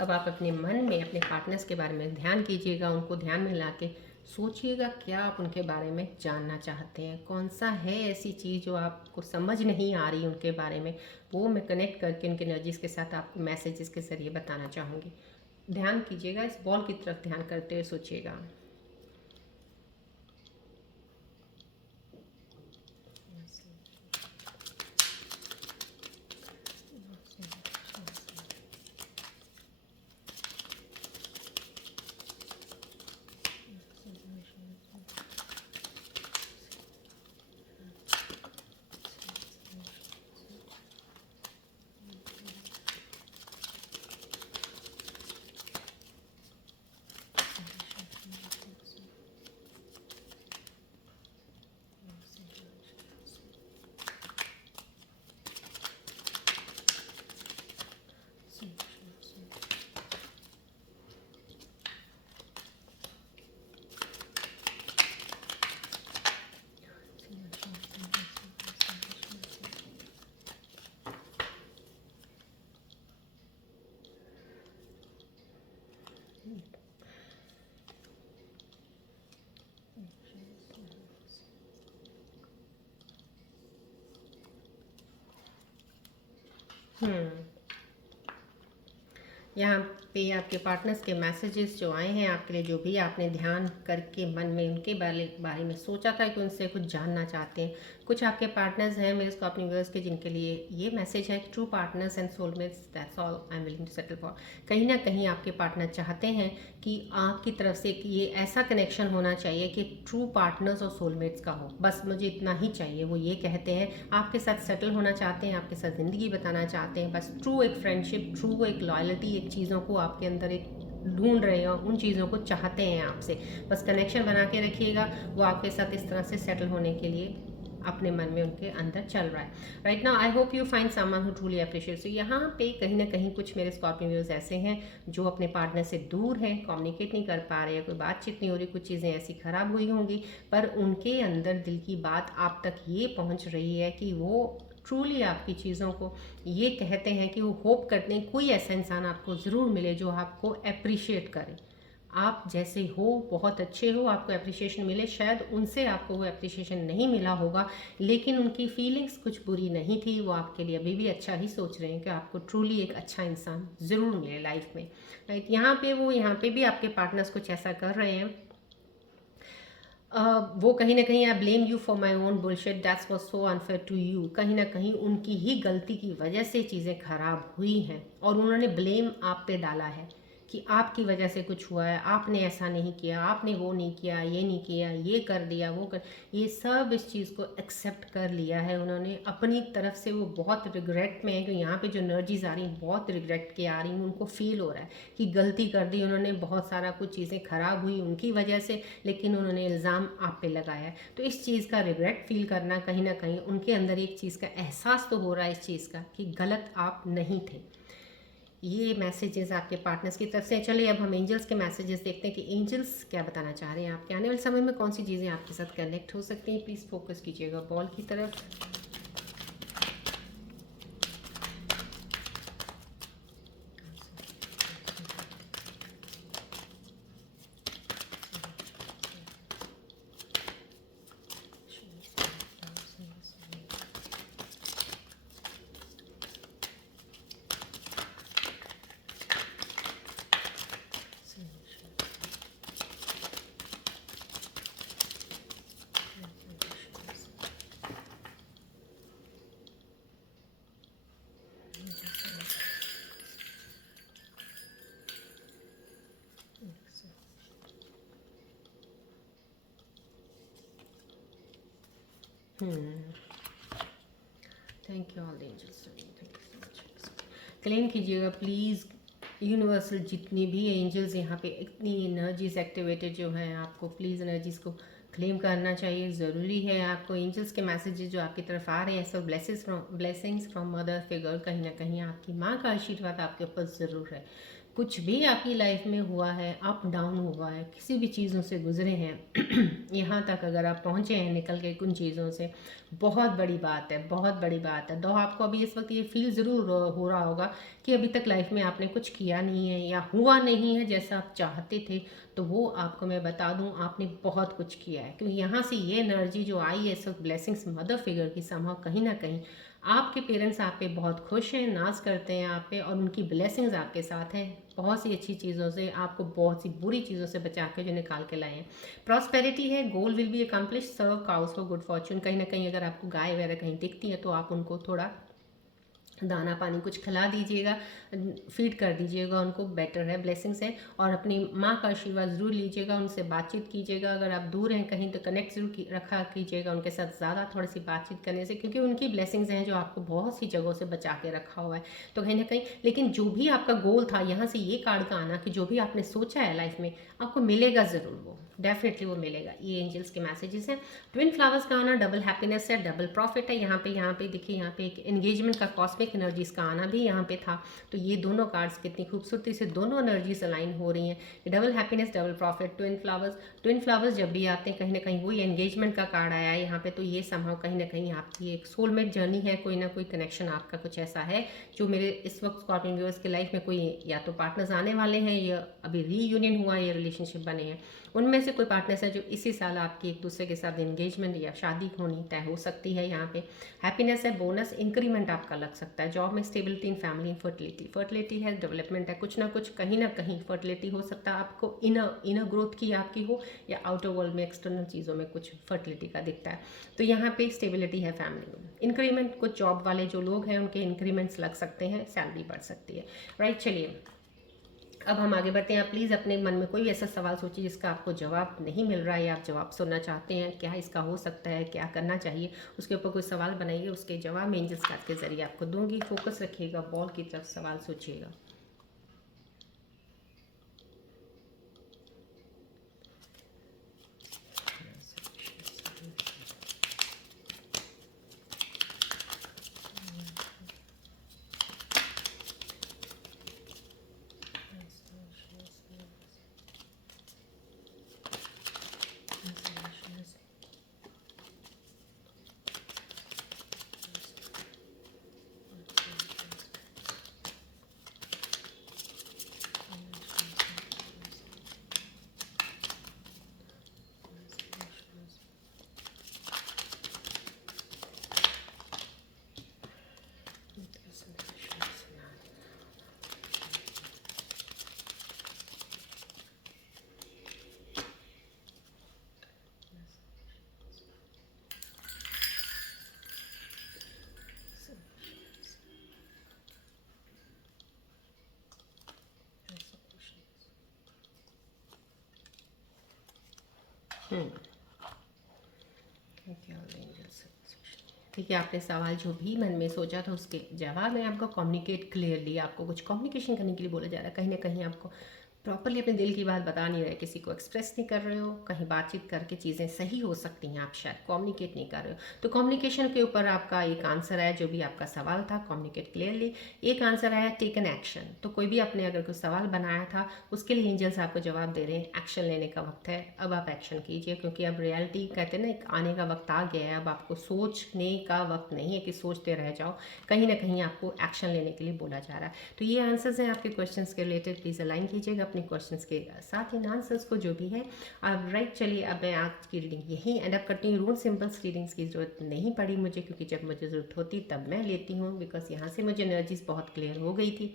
अब आप अपने मन में अपने पार्टनर्स के बारे में ध्यान कीजिएगा, उनको ध्यान में ला के सोचिएगा क्या आप उनके बारे में जानना चाहते हैं, कौन सा है ऐसी चीज़ जो आपको समझ नहीं आ रही उनके बारे में, वो मैं कनेक्ट करके उनके एनर्जीज़ के साथ आपको मैसेजेस के ज़रिए बताना चाहूँगी। ध्यान कीजिएगा, इस बॉल की तरफ ध्यान करते हुए सोचिएगा। यहाँ पे आपके पार्टनर्स के मैसेजेस जो आए हैं आपके लिए, जो भी आपने ध्यान करके मन में उनके बारे में सोचा था कि उनसे कुछ जानना चाहते हैं, कुछ आपके पार्टनर्स हैं मेरे इसको अपनी व्यूअर्स के जिनके लिए ये मैसेज है, true partners and soulmates, that's all I am willing to settle for. कहीं ना कहीं आपके पार्टनर चाहते हैं कि आपकी तरफ से कि ये ऐसा कनेक्शन होना चाहिए कि ट्रू पार्टनर्स और सोलमेट्स का हो, बस मुझे इतना ही चाहिए। वो ये कहते हैं आपके साथ सेटल होना चाहते हैं, आपके साथ ज़िंदगी बताना चाहते हैं, बस ट्रू एक फ्रेंडशिप, ट्रू एक लॉयल्टी, एक चीज़ों को आपके अंदर एक ढूंढ रहे हैं, उन चीज़ों को चाहते हैं आपसे, बस कनेक्शन बना के रखिएगा। वो आपके साथ इस तरह से सेटल होने के लिए अपने मन में उनके अंदर चल रहा है। Right now I hope you find someone who truly appreciates you. यहाँ पे कहीं ना कहीं कुछ मेरे स्कॉर्पियो व्यूअर्स ऐसे हैं जो अपने पार्टनर से दूर हैं, कम्युनिकेट नहीं कर पा रहे हैं, कोई बातचीत नहीं हो रही, कुछ चीज़ें ऐसी खराब हुई होंगी, पर उनके अंदर दिल की बात आप तक ये पहुँच रही है कि वो ट्रूली आपकी चीज़ों को ये कहते हैं कि वो होप करते हैं कोई ऐसा इंसान आपको ज़रूर मिले जो आपको अप्रिशिएट करे, आप जैसे हो, बहुत अच्छे हो, आपको अप्रिशिएशन मिले। शायद उनसे आपको वो अप्रिशिएशन नहीं मिला होगा, लेकिन उनकी फीलिंग्स कुछ बुरी नहीं थी, वो आपके लिए अभी भी अच्छा ही सोच रहे हैं कि आपको ट्रूली एक अच्छा इंसान ज़रूर मिले लाइफ में, राइट। यहाँ पे भी आपके पार्टनर्स कुछ ऐसा कर रहे हैं। वो कहीं ना कहीं I blame you for my own bullshit, that's was so unfair to you, कहीं ना कहीं उनकी ही गलती की वजह से चीज़ें खराब हुई हैं और उन्होंने ब्लेम आप पे डाला है कि आपकी वजह से कुछ हुआ है, आपने ऐसा नहीं किया, आपने वो नहीं किया, ये नहीं किया, ये कर दिया, वो कर, ये सब इस चीज़ को एक्सेप्ट कर लिया है उन्होंने अपनी तरफ से। वो बहुत रिग्रेट में है कि यहाँ पे जो एनर्जीज आ रही हैं बहुत रिग्रेट के आ रही हैं, उनको फील हो रहा है कि गलती कर दी उन्होंने, बहुत सारा कुछ चीज़ें खराब हुई उनकी वजह से, लेकिन उन्होंने इल्ज़ाम आप पे लगाया है। तो इस चीज़ का रिग्रेट फील करना, कहीं ना कहीं उनके अंदर एक चीज़ का एहसास तो हो रहा है इस चीज़ का कि गलत आप नहीं थे। ये मैसेजेस आपके पार्टनर्स की तरफ से। चलिए अब हम एंजल्स के मैसेजेस देखते हैं कि एंजल्स क्या बताना चाह रहे हैं आपके आने वाले समय में, कौन सी चीज़ें आपके साथ कनेक्ट हो सकती हैं। प्लीज़ फोकस कीजिएगा बॉल की तरफ। Thank you all the angels, thank you so much. Claim कीजिएगा प्लीज़, यूनिवर्सल जितनी भी एंजल्स यहाँ पे इतनी एनर्जीज एक्टिवेटेड जो है, आपको प्लीज़ एनर्जीज को क्लेम करना चाहिए, ज़रूरी है। आपको एंजल्स के मैसेजेस जो आपकी तरफ आ रहे हैं सब ब्लेसिंग्स फ्रॉम मदर फिगर, कहीं ना कहीं आपकी माँ का आशीर्वाद आपके ऊपर ज़रूर है। कुछ भी आपकी लाइफ में हुआ है, अप डाउन हुआ है, किसी भी चीज़ों से गुजरे हैं यहाँ तक अगर आप पहुँचे हैं निकल के उन चीज़ों से, बहुत बड़ी बात है, बहुत बड़ी बात है। तो आपको अभी इस वक्त ये फील ज़रूर हो रहा होगा कि अभी तक लाइफ में आपने कुछ किया नहीं है या हुआ नहीं है जैसा आप चाहते थे, तो वो आपको मैं बता दूं आपने बहुत कुछ किया है। क्योंकि यहाँ से ये एनर्जी जो आई है, सब ब्लेसिंग्स मदर फिगर की संभव कहीं ना कहीं आपके पेरेंट्स आप पे बहुत खुश हैं, नाज करते हैं आप पे, और उनकी ब्लेसिंग्स आपके साथ हैं। बहुत सी अच्छी चीज़ों से आपको बहुत सी बुरी चीज़ों से बचा के जो निकाल के लाए हैं। प्रॉस्पेरिटी है, goal will be accomplish, serve cows for good fortune. कहीं ना कहीं अगर आपको गाय वगैरह कहीं दिखती है तो आप उनको थोड़ा दाना पानी कुछ खिला दीजिएगा, फीड कर दीजिएगा उनको, बेटर है, ब्लेसिंग्स है। और अपनी माँ का आशीर्वाद ज़रूर लीजिएगा, उनसे बातचीत कीजिएगा। अगर आप दूर हैं कहीं तो कनेक्ट जरूर रखा कीजिएगा उनके साथ ज़्यादा, थोड़ी सी बातचीत करने से, क्योंकि उनकी ब्लेसिंग्स हैं जो आपको बहुत सी जगहों से बचा के रखा हुआ है। तो कहीं ना कहीं, लेकिन जो भी आपका गोल था, यहाँ से ये कार्ड का आना कि जो भी आपने सोचा है लाइफ में आपको मिलेगा ज़रूर, वो डेफिनेटली वो मिलेगा। ये एंजल्स के मैसेजेस हैं। ट्विन फ्लावर्स का आना डबल हैप्पीनेस है, डबल प्रॉफिट है। यहाँ पे देखिए, यहाँ पे एक एंगेजमेंट का कॉस्मिक एनर्जीज का आना भी यहाँ पे था। तो ये दोनों कार्ड्स कितनी खूबसूरती से दोनों एनर्जीज अलाइन हो रही हैं। Double happiness, double profit, twin flowers जब भी आते हैं कहीं ना कहीं वही एंगेजमेंट का कार्ड आया है यहाँ पे। तो ये संभव कहीं ना कहीं आपकी एक सोलमेट जर्नी है, कोई ना कोई कनेक्शन आपका कुछ ऐसा है जो मेरे इस वक्त स्कॉर्पियन व्यूअर्स की लाइफ में कोई या तो पार्टनर्स आने वाले हैं या अभी रीयूनियन हुआ या रिलेशनशिप बने हैं, उनमें से कोई पार्टनर्स है जो इसी साल आपकी एक दूसरे के साथ एंगेजमेंट या शादी होनी तय हो सकती है। यहाँ पे हैप्पीनेस है, बोनस, इंक्रीमेंट आपका लग सकता है, जॉब में स्टेबिलिटी, इन फैमिली, फर्टिलिटी है, डेवलपमेंट है, कुछ ना कुछ कहीं ना कहीं फर्टिलिटी हो सकता है आपको, इनर ग्रोथ की आपकी हो या आउटर वर्ल्ड में एक्सटर्नल चीज़ों में कुछ फर्टिलिटी का दिखता है। तो यहाँ पे स्टेबिलिटी है फैमिली में, इंक्रीमेंट, कुछ जॉब वाले जो लोग हैं उनके इंक्रीमेंट्स लग सकते हैं, सैलरी बढ़ सकती है। राइट, चलिए अब हम आगे बढ़ते हैं। आप प्लीज़ अपने मन में कोई ऐसा सवाल सोचिए जिसका आपको जवाब नहीं मिल रहा है या आप जवाब सुनना चाहते हैं, क्या इसका हो सकता है, क्या करना चाहिए, उसके ऊपर कोई सवाल बनाइए, उसके जवाब मैं एंजल्स कार्ड के जरिए आपको दूंगी। फोकस रखिएगा, बॉल की तरफ सवाल सोचिएगा। ठीक है, आपने सवाल जो भी मन में सोचा था उसके जवाब में आपको कम्युनिकेट क्लियरली, आपको कुछ कम्युनिकेशन करने के लिए बोला जा रहा है। कहीं ना कहीं आपको प्रॉपरली अपने दिल की बात बता नहीं रहे, किसी को एक्सप्रेस नहीं कर रहे हो, कहीं बातचीत करके चीज़ें सही हो सकती हैं, आप शायद कम्युनिकेट नहीं कर रहे हो। तो कम्युनिकेशन के ऊपर आपका एक आंसर आया, जो भी आपका सवाल था, कम्युनिकेट क्लियरली। एक आंसर आया, टेक एन एक्शन। तो कोई भी आपने अगर कोई सवाल बनाया था उसके लिए एंजल्स आपको जवाब दे रहे हैं, एक्शन लेने का वक्त है, अब आप एक्शन कीजिए। क्योंकि अब रियलिटी कहते हैं ना, एक आने का वक्त आ गया है, अब आपको सोचने का वक्त नहीं है कि सोचते रह जाओ, कहीं ना कहीं आपको एक्शन लेने के लिए बोला जा रहा है। तो ये आंसर्स हैं आपके क्वेश्चंस के रिलेटेड, प्लीज़ अलाइन कीजिएगा अपने क्वेश्चंस के साथ इन आंसर्स को जो भी है। अब राइट, चलिए अब मैं आज की रीडिंग यहीं एंड अप करती हूँ। रूट सिंबल्स रीडिंग्स की ज़रूरत नहीं पड़ी मुझे, क्योंकि जब मुझे ज़रूरत होती तब मैं लेती हूँ, बिकॉज यहाँ से मुझे एनर्जीज बहुत क्लियर हो गई थी।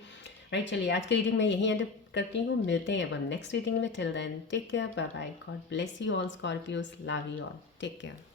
राइट, चलिए आज की रीडिंग मैं यहीं एंड अप करती हूँ। मिलते हैं अब हम नेक्स्ट रीडिंग में। Till then take care, bye bye, God bless you all Scorpios, love you all, take care.